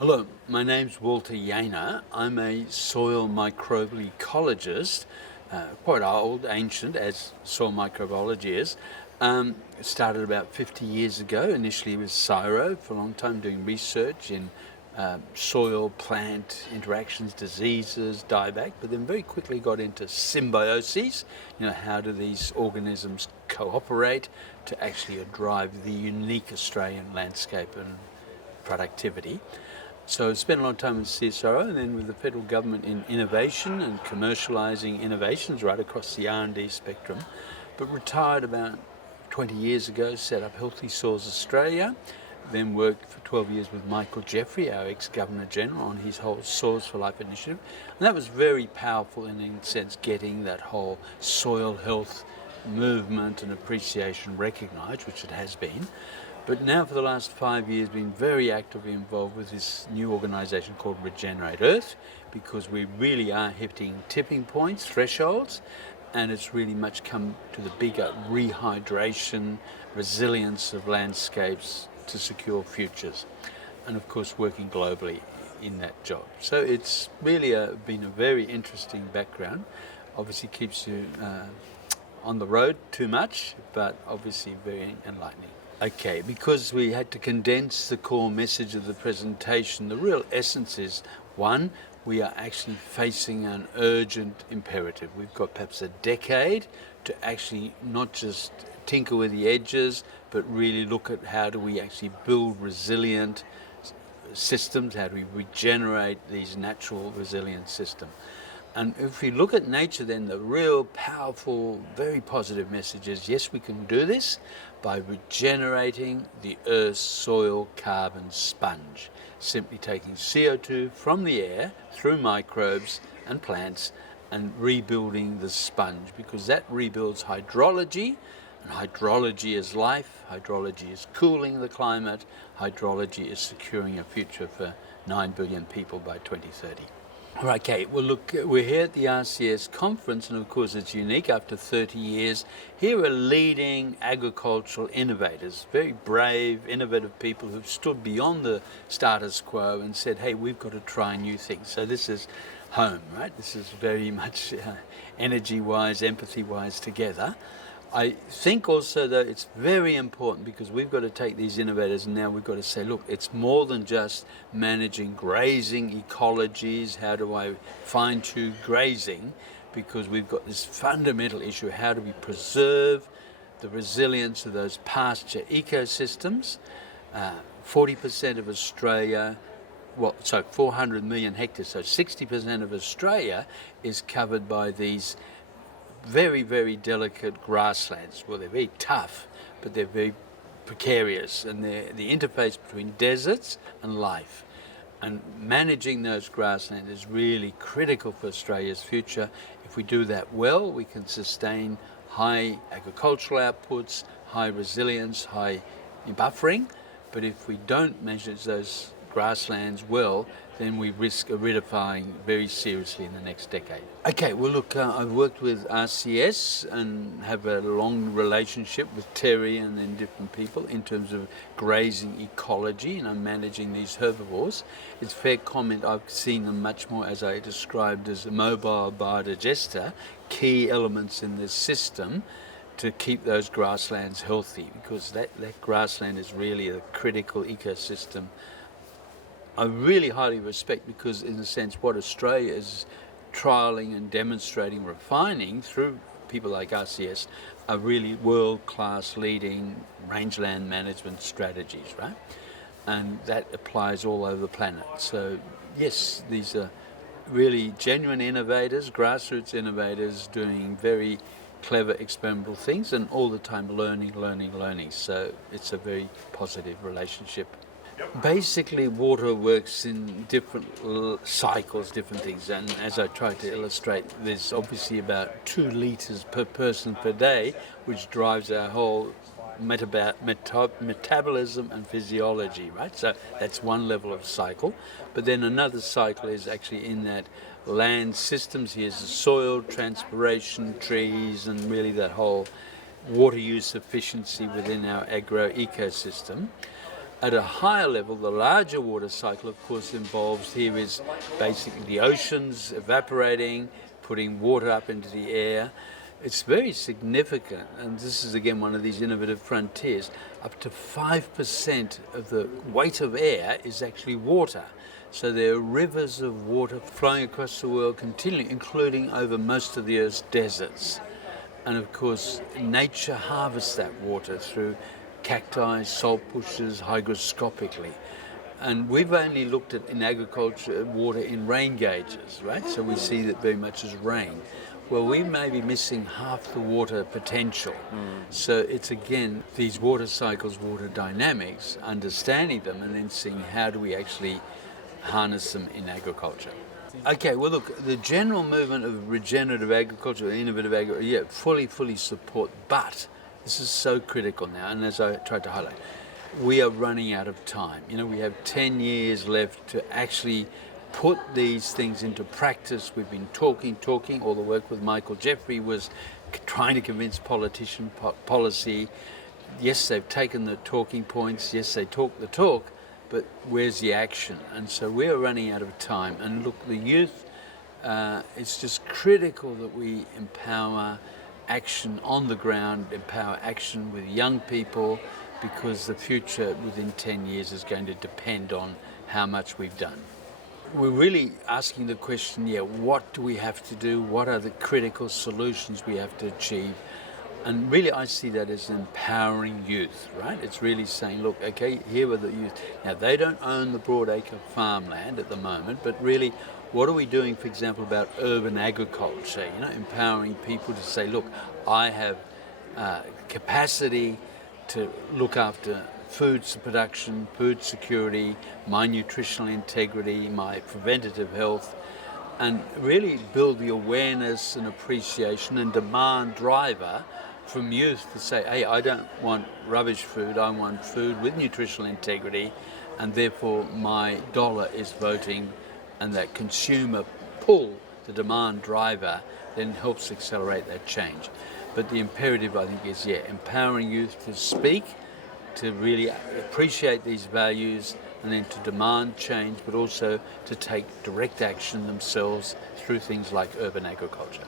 Hello, my name's Walter Jehne. I'm a soil microbial ecologist, quite old, ancient, as soil microbiology is. It started about 50 years ago, initially with CSIRO for a long time doing research in soil-plant interactions, diseases, dieback, but then very quickly got into symbioses. How do these organisms cooperate to actually drive the unique Australian landscape and productivity. So I spent a long time with CSIRO and then with the federal government in innovation and commercialising innovations right across the R&D spectrum, but retired about 20 years ago, set up Healthy Soils Australia, then worked for 12 years with Michael Jeffrey, our ex-Governor General, on his whole Soils for Life initiative. And that was very powerful in a sense, getting that whole soil health movement and appreciation recognised, which it has been. But now for the last 5 years, been very actively involved with this new organisation called Regenerative Earth, because we really are hitting tipping points, thresholds, and it's really much come to the bigger rehydration, resilience of landscapes to secure futures, and of course working globally in that job. So it's really been a very interesting background. Obviously keeps you on the road too much, but obviously very enlightening. Okay, because we had to condense the core message of the presentation, the real essence is, one, we are actually facing an urgent imperative. We've got perhaps a decade to actually not just tinker with the edges, but really look at how do we actually build resilient systems, how do we regenerate these natural resilient systems. And if we look at nature, then the real powerful, very positive message is, yes, we can do this by regenerating the Earth's soil carbon sponge, simply taking CO2 from the air through microbes and plants and rebuilding the sponge, because that rebuilds hydrology, and hydrology is life, hydrology is cooling the climate, hydrology is securing a future for 9 billion people by 2030. Okay, well look, we're here at the RCS conference, and of course it's unique after 30 years. Here are leading agricultural innovators, very brave, innovative people who've stood beyond the status quo and said, hey, we've got to try new things. So this is home, right? This is very much energy-wise, empathy-wise together. I think also that it's very important, because we've got to take these innovators and now we've got to say, look, it's more than just managing grazing ecologies. How do I fine-tune grazing? Because we've got this fundamental issue, how do we preserve the resilience of those pasture ecosystems? 40% of Australia, 400 million hectares, so 60% of Australia is covered by these very, very delicate grasslands. Well, they're very tough, but they're very precarious, and they're the interface between deserts and life. And managing those grasslands is really critical for Australia's future. If we do that well, we can sustain high agricultural outputs, high resilience, high buffering. But if we don't manage those grasslands well, then we risk aridifying very seriously in the next decade. Okay, well look, I've worked with RCS and have a long relationship with Terry and then different people in terms of grazing ecology, and I'm managing these herbivores. It's fair comment, I've seen them much more, as I described, as a mobile biodigester, key elements in this system to keep those grasslands healthy, because that grassland is really a critical ecosystem I really highly respect, because in a sense what Australia is trialling and demonstrating, refining through people like RCS are really world-class leading rangeland management strategies, right? And that applies all over the planet. So yes, these are really genuine innovators, grassroots innovators doing very clever experimental things and all the time learning. So it's a very positive relationship. Basically, water works in different cycles, different things, and as I tried to illustrate, there's obviously about 2 litres per person per day, which drives our whole metabolism and physiology, right? So that's one level of cycle. But then another cycle is actually in that land systems. Here's the soil, transpiration, trees, and really that whole water use efficiency within our agro ecosystem. At a higher level, the larger water cycle, of course, involves here is basically the oceans evaporating, putting water up into the air. It's very significant, and this is again one of these innovative frontiers. Up to 5% of the weight of air is actually water. So there are rivers of water flowing across the world continually, including over most of the Earth's deserts. And of course, nature harvests that water through cacti, salt bushes, hygroscopically. And we've only looked at, in agriculture, water in rain gauges, right? So we see that very much as rain. Well, we may be missing half the water potential. So it's again, these water cycles, water dynamics, understanding them and then seeing how do we actually harness them in agriculture. Okay, well look, the general movement of regenerative agriculture, innovative agriculture, yeah, fully support, but this is so critical now, and as I tried to highlight, we are running out of time. You know, we have 10 years left to actually put these things into practice. We've been talking, all the work with Michael Jeffrey was trying to convince politician policy. Yes, they've taken the talking points, yes, they talk the talk, but where's the action? And so we're running out of time. And look, the youth, it's just critical that we empower action on the ground, empower action with young people, because the future within 10 years is going to depend on how much we've done. We're really asking the question, what do we have to do? What are the critical solutions we have to achieve? And really, I see that as empowering youth, right? It's really saying, look, okay, here are the youth. Now, they don't own the broadacre farmland at the moment, but really, what are we doing, for example, about urban agriculture? You know, empowering people to say, look, I have capacity to look after food production, food security, my nutritional integrity, my preventative health, and really build the awareness and appreciation and demand driver from youth to say, hey, I don't want rubbish food, I want food with nutritional integrity, and therefore my dollar is voting, and that consumer pull, the demand driver, then helps accelerate that change. But the imperative, I think, is, empowering youth to speak, to really appreciate these values, and then to demand change, but also to take direct action themselves through things like urban agriculture.